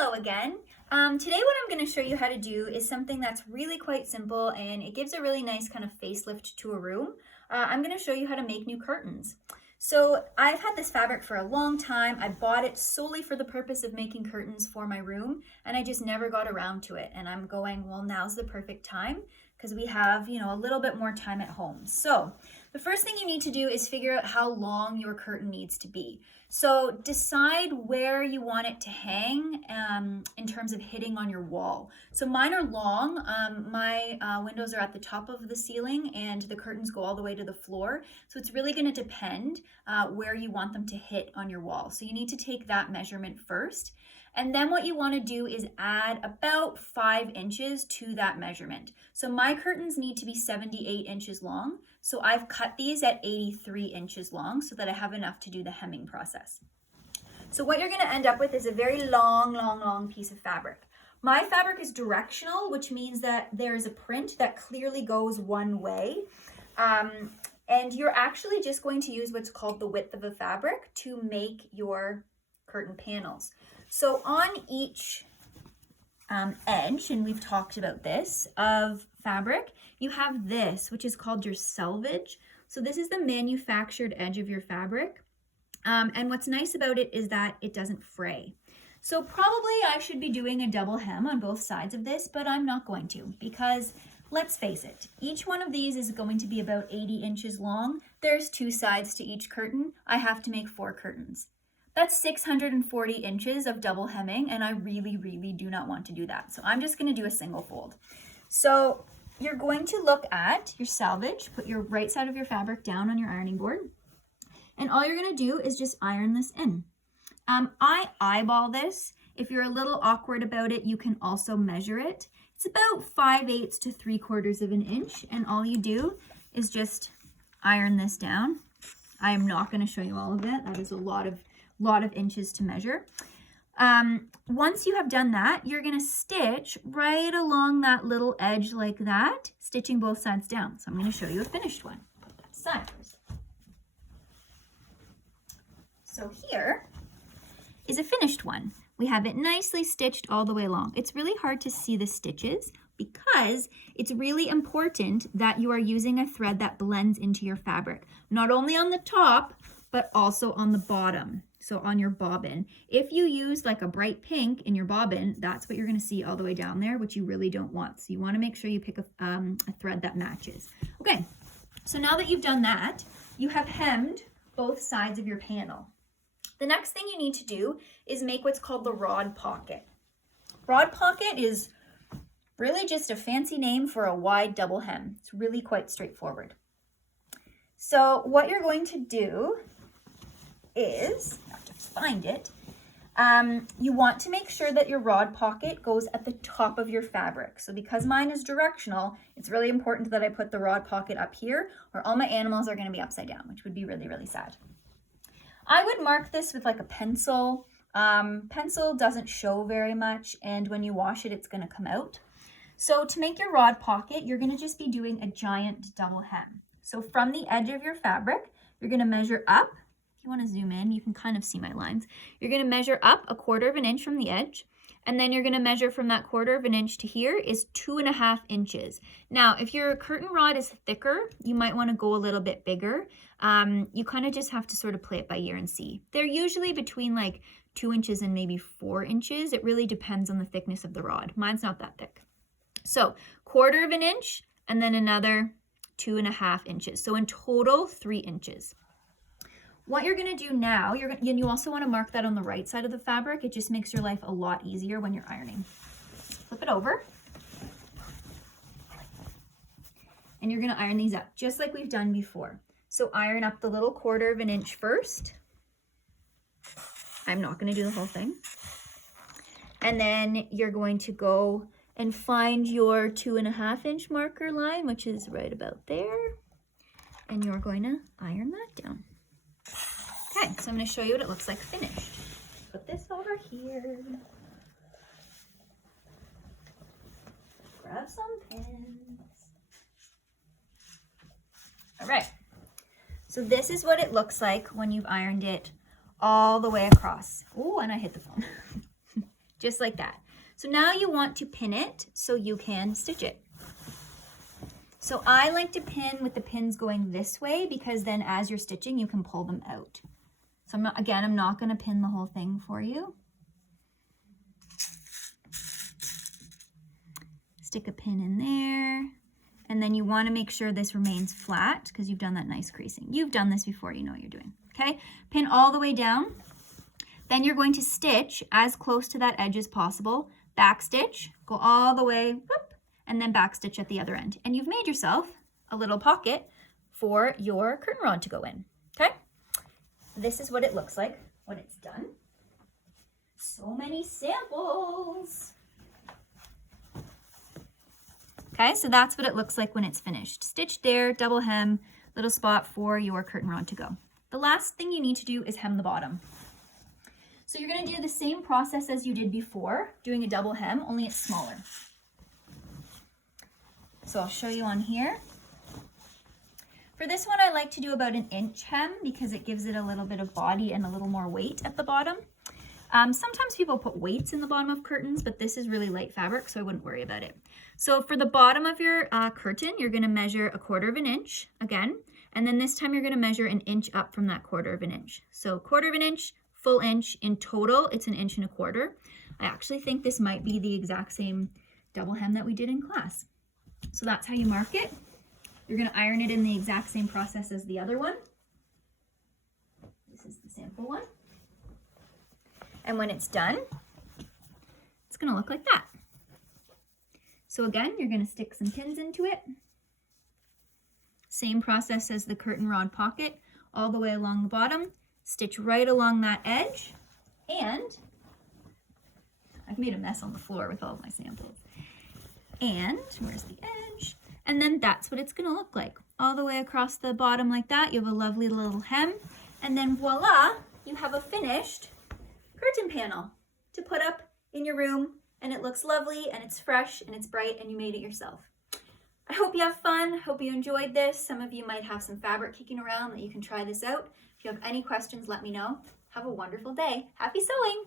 Hello again. Today what I'm going to show you how to do is something that's really quite simple and it gives a really nice kind of facelift to a room. I'm going to show you how to make new curtains. So I've had this fabric for a long time. I bought it solely for the purpose of making curtains for my room and I just never got around to it. And I'm going, well, now's the perfect time because we have, a little bit more time at home. So the first thing you need to do is figure out how long your curtain needs to be. So decide where you want it to hang in terms of hitting on your wall. So mine are long. My windows are at the top of the ceiling and the curtains go all the way to the floor. So it's really going to depend where you want them to hit on your wall. So you need to take that measurement first. And then what you want to do is add about 5 inches to that measurement. So my curtains need to be 78 inches long. So I've cut these at 83 inches long so that I have enough to do the hemming process. So what you're going to end up with is a very long piece of fabric. My fabric is directional, which means that there is a print that clearly goes one way. And you're actually just going to use what's called the width of a fabric to make your curtain panels. So on each edge, and we've talked about this, of fabric, you have this, which is called your selvage. So this is the manufactured edge of your fabric. And what's nice about it is that it doesn't fray. So probably I should be doing a double hem on both sides of this, but I'm not going to because let's face it, each one of these is going to be about 80 inches long. There's 2 sides to each curtain. I have to make 4 curtains. That's 640 inches of double hemming, and I really do not want to do that. So I'm just going to do a single fold. So you're going to look at your selvage, put your right side of your fabric down on your ironing board, and all you're going to do is just iron this in. I eyeball this. If you're a little awkward about it, you can also measure it. It's about 5/8 to 3/4 of an inch, and all you do is just iron this down. I am not going to show you all of it. That is a lot of inches to measure. Once you have done that, you're going to stitch right along that little edge like that, stitching both sides down. So I'm going to show you a finished one. Put that aside first. So here is a finished one. We have it nicely stitched all the way along. It's really hard to see the stitches because it's really important that you are using a thread that blends into your fabric, not only on the top, but also on the bottom. So on your bobbin. If you use like a bright pink in your bobbin, that's what you're going to see all the way down there, which you really don't want. So you want to make sure you pick a thread that matches. Okay, so now that you've done that, you have hemmed both sides of your panel. The next thing you need to do is make what's called the rod pocket. Rod pocket is really just a fancy name for a wide double hem. It's really quite straightforward. So what you're going to do is, I have to find it, you want to make sure that your rod pocket goes at the top of your fabric. So because mine is directional, it's really important that I put the rod pocket up here or all my animals are going to be upside down, which would be really sad. I would mark this with like a pencil. Pencil doesn't show very much, and when you wash it, it's going to come out. So to make your rod pocket, you're going to just be doing a giant double hem. So from the edge of your fabric, you're going to measure up. If you want to zoom in, you can kind of see my lines. You're going to measure up 1/4 of an inch from the edge, and then you're going to measure from that 1/4 of an inch to here is 2.5 inches. Now, if your curtain rod is thicker, you might want to go a little bit bigger. You kind of just have to sort of play it by ear and see. They're usually between like 2 inches and maybe 4 inches. It really depends on the thickness of the rod. Mine's not that thick. So 1/4 of an inch and then another 2.5 inches. So in total, 3 inches. What you're going to do now, you also want to mark that on the right side of the fabric. It just makes your life a lot easier when you're ironing. Flip it over. And you're going to iron these up just like we've done before. So iron up the little 1/4 of an inch first. I'm not going to do the whole thing. And then you're going to go and find your 2.5 inch marker line, which is right about there. And you're going to iron that down. Okay, so I'm going to show you what it looks like finished. Put this over here. Grab some pins. All right. So this is what it looks like when you've ironed it all the way across. Oh, and I hit the phone. just like that. So now you want to pin it so you can stitch it. So I like to pin with the pins going this way because then as you're stitching, you can pull them out. So I'm not going to pin the whole thing for you. Stick a pin in there. And then you want to make sure this remains flat because you've done that nice creasing. You've done this before, you know what you're doing. Okay, pin all the way down. Then you're going to stitch as close to that edge as possible. Back stitch, go all the way, whoop, and then back stitch at the other end. And you've made yourself a little pocket for your curtain rod to go in, okay? This is what it looks like when it's done. So many samples. Okay, so that's what it looks like when it's finished. Stitched there, double hem, little spot for your curtain rod to go. The last thing you need to do is hem the bottom. So you're going to do the same process as you did before, doing a double hem, only it's smaller. So I'll show you on here. For this one, I like to do about 1 inch hem because it gives it a little bit of body and a little more weight at the bottom. Sometimes people put weights in the bottom of curtains, but this is really light fabric, so I wouldn't worry about it. So for the bottom of your curtain, you're going to measure 1/4 inch again, and then this time you're going to measure 1 inch up from that 1/4 inch. So 1/4 inch, full inch. In total, it's 1 1/4 inches. I actually think this might be the exact same double hem that we did in class. So that's how you mark it. You're going to iron it in the exact same process as the other one. This is the sample one. And when it's done, it's going to look like that. So again, you're going to stick some pins into it. Same process as the curtain rod pocket, all the way along the bottom. Stitch right along that edge. And I've made a mess on the floor with all of my samples. And where's the edge? And then that's what it's going to look like. All the way across the bottom like that. You have a lovely little hem. And then voila, you have a finished curtain panel to put up in your room, and it looks lovely and it's fresh and it's bright and you made it yourself. I hope you have fun. Hope you enjoyed this. Some of you might have some fabric kicking around that you can try this out. If you have any questions, let me know. Have a wonderful day. Happy sewing!